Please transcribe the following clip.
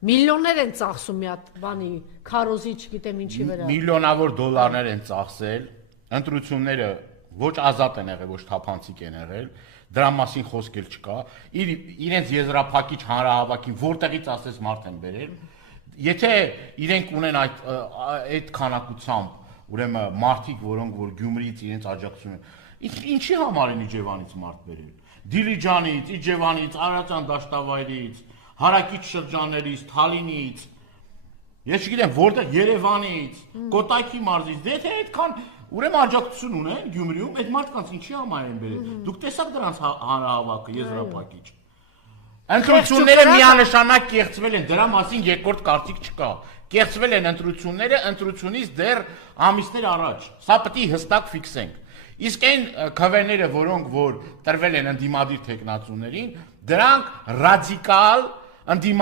Միլիոններ են ծախսում մի հատ բանի քարոզի, չգիտեմ ինչի վրա։ Միլիոնավոր դոլարներ են ծախսել, ընտրությունները ոչ ազատ են եղել, ոչ թափանցիկ են եղել, դրա մասին խոսք էլ չկա։ Իրենց եզրափակիչ հանրահավաքին որտեղից ասես մարդ են բերել, եթե իրենք ունեն այդ քանակությամբ, ուրեմն մարդիկ, որոնք որ Գյումրիից իրենց աջակցություն են, ինչի համար են Իջևանից մարդ բերել։ Դիլիջանից, Իջևանից, Արարատյան դաշտավայրից, հարակից շրջաններից, Թալինից, ես չգիտեմ, որտեղ Երևանից, Կոտայքի մարզից, դե թե այդքան ուրեմն աջակցություն ունեն Գյումրիում, այդ մարդկանց ինչի համար են բերել։ Դուք տեսաք դրանց հանրահավաքը եզրափակիչ։ Ընտրությունները միանշանակ կեղծվել են, դրա մասին երկրորդ կարծիք չկա։ Կեղծվել են ընտրությունները, ընտրությունից դեռ ամիսներ առաջ։ Սա պետք է հստակ ֆիքսենք։ Իսկ այն քվեները, որոնք որ տրվել են ընդդիմադիր թեկնածուներին, դրանք ռադիկալ ընդդիմադիր